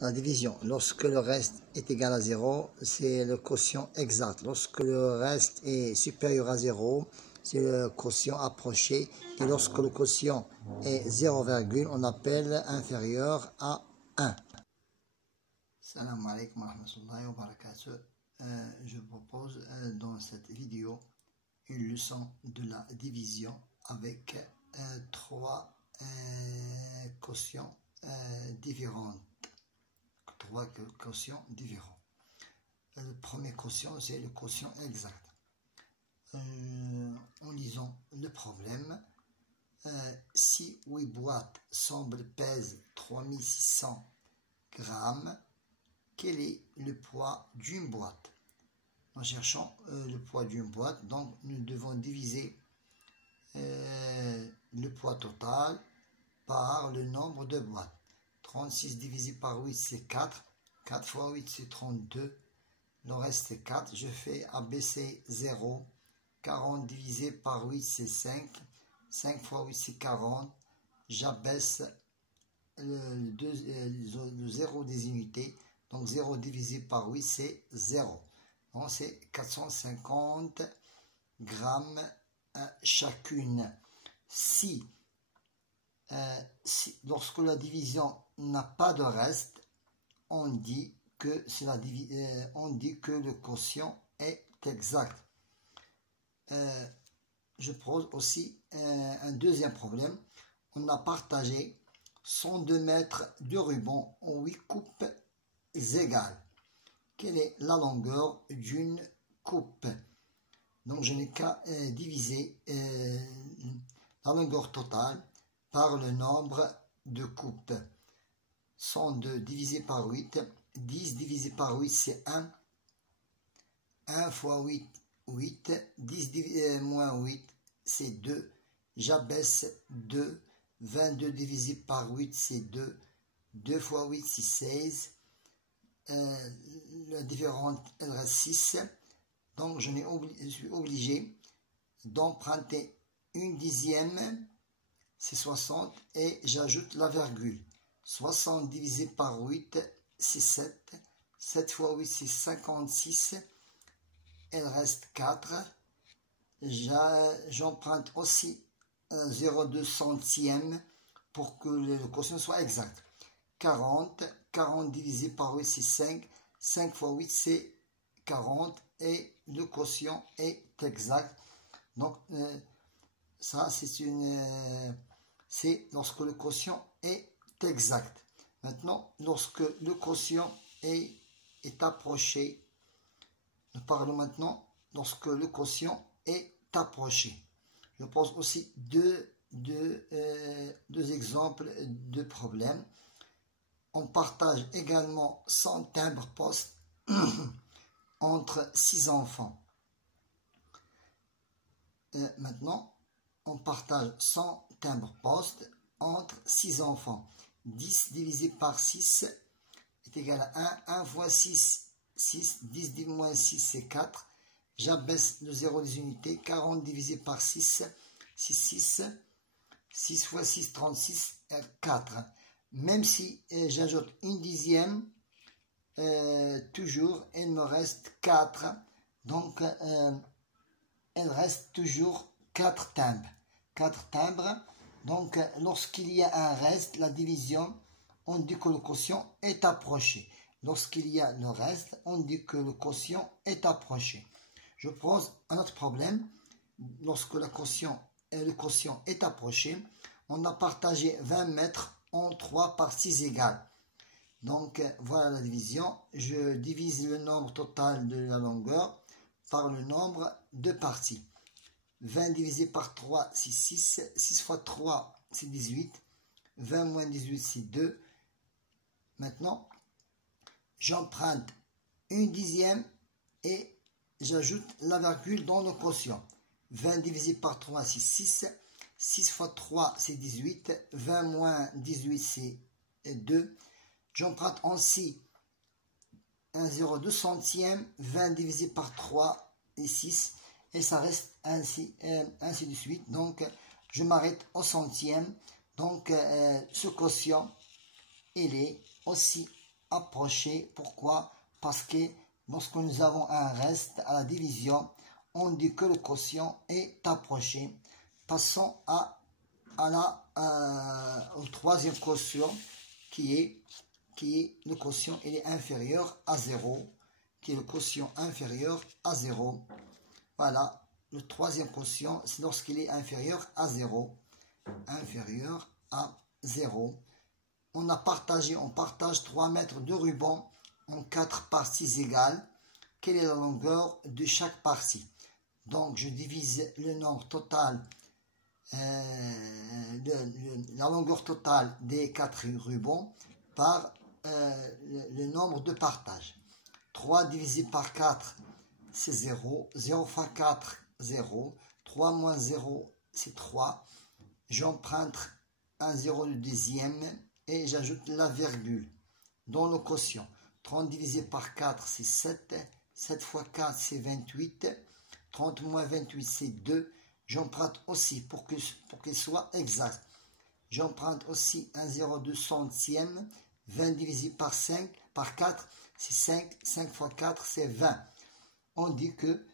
La division, lorsque le reste est égal à 0, c'est le quotient exact. Lorsque le reste est supérieur à 0, c'est le quotient approché. Et lorsque le quotient est 0, on appelle inférieur à 1. Salam alaikum wa rahmatullahi wa barakatuh. Je propose dans cette vidéo une leçon de la division avec trois quotients différents. Trois quotients différents. Le premier quotient, c'est le quotient exact. En lisant le problème, si 8 boîtes semblent pèser 3600 grammes, quel est le poids d'une boîte? En cherchant le poids d'une boîte, donc nous devons diviser le poids total par le nombre de boîtes. 36 divisé par 8, c'est 4. 4 fois 8, c'est 32. Le reste, c'est 4. Je fais abaisser 0. 40 divisé par 8, c'est 5. 5 fois 8, c'est 40. J'abaisse le 0 des unités. Donc 0 divisé par 8, c'est 0. Donc c'est 450 grammes chacune. Si lorsque la division n'a pas de reste, on dit que le quotient est exact. Je pose aussi un deuxième problème. On a partagé 102 mètres de ruban en 8 coupes égales. Quelle est la longueur d'une coupe? Donc je n'ai qu'à diviser la longueur totale par le nombre de coupes. 102 divisé par 8, 10 divisé par 8, c'est 1. 1 fois 8, 8. 10 moins 8, c'est 2. J'abaisse 2. 22 divisé par 8, c'est 2. 2 fois 8, c'est 16. La différence, elle reste 6. Donc, je suis obligé d'emprunter une dixième, c'est 60, et j'ajoute la virgule. 60 divisé par 8, c'est 7. 7 fois 8, c'est 56. Il reste 4. J'emprunte aussi un 0,2 centième pour que le quotient soit exact. 40. 40 divisé par 8, c'est 5. 5 fois 8, c'est 40. Et le quotient est exact. Donc, ça, c'est lorsque le quotient est exact. Maintenant, lorsque le quotient est approché, nous parlons maintenant lorsque le quotient est approché. Je pose aussi deux exemples de problèmes. On partage également 100 timbres-poste entre 6 enfants. Maintenant, on partage 100 timbres-poste entre 6 enfants. 10 divisé par 6 est égal à 1. 1 fois 6, 6. 10 moins 6, c'est 4. J'abaisse le 0 des unités. 40 divisé par 6, 6, 6. 6 fois 6, 36, 4. Même si j'ajoute une dixième, toujours, il me reste 4. Donc, il reste toujours 4 timbres. 4 timbres. Donc, lorsqu'il y a un reste, la division, on dit que le quotient est approché. Lorsqu'il y a le reste, on dit que le quotient est approché. Je pose un autre problème. Lorsque le quotient est approché, on a partagé 20 mètres en 3 parties égales. Donc, voilà la division. Je divise le nombre total de la longueur par le nombre de parties. 20 divisé par 3, c'est 6. 6 fois 3, c'est 18. 20 moins 18, c'est 2. Maintenant, j'emprunte une dixième et j'ajoute la virgule dans le quotient. 20 divisé par 3, c'est 6. 6 fois 3, c'est 18. 20 moins 18, c'est 2. J'emprunte ainsi un 0,2 centième. 20 divisé par 3 et 6. Et ça reste ainsi de suite. Donc, je m'arrête au centième. Donc, ce quotient, il est aussi approché. Pourquoi? Parce que lorsque nous avons un reste à la division, on dit que le quotient est approché. Passons au troisième quotient qui est le quotient, il est inférieur à 0, qui est le quotient inférieur à 0. Voilà, le troisième quotient, c'est lorsqu'il est inférieur à 0. Inférieur à 0. On partage 3 mètres de ruban en 4 parties égales. Quelle est la longueur de chaque partie? Donc, je divise le nombre total, la longueur totale des 4 rubans par le nombre de partages. 3 divisé par 4, c'est 0. 0 fois 4, 0. 3 moins 0, c'est 3. J'emprunte un 0 de dixième et j'ajoute la virgule dans le quotient. 30 divisé par 4, c'est 7. 7 fois 4, c'est 28. 30 moins 28, c'est 2. J'emprunte aussi, pour qu'il soit exact, j'emprunte aussi un 0,2 centième. 20 divisé par 5, par 4, c'est 5. 5 fois 4, c'est 20. On dit que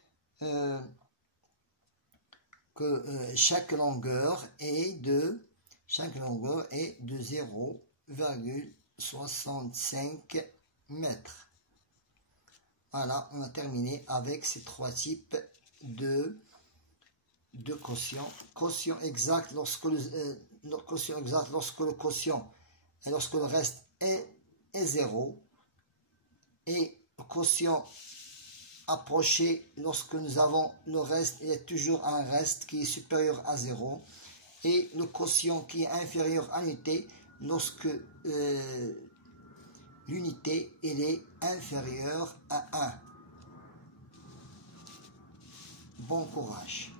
chaque longueur est de 0,65 mètres. Voilà, on a terminé avec ces 3 types de quotient. Quotient exact lorsque le reste est 0, et quotient approché lorsque nous avons le reste, il y a toujours un reste qui est supérieur à 0, et le quotient qui est inférieur à l'unité lorsque l'unité est inférieure à 1. Bon courage.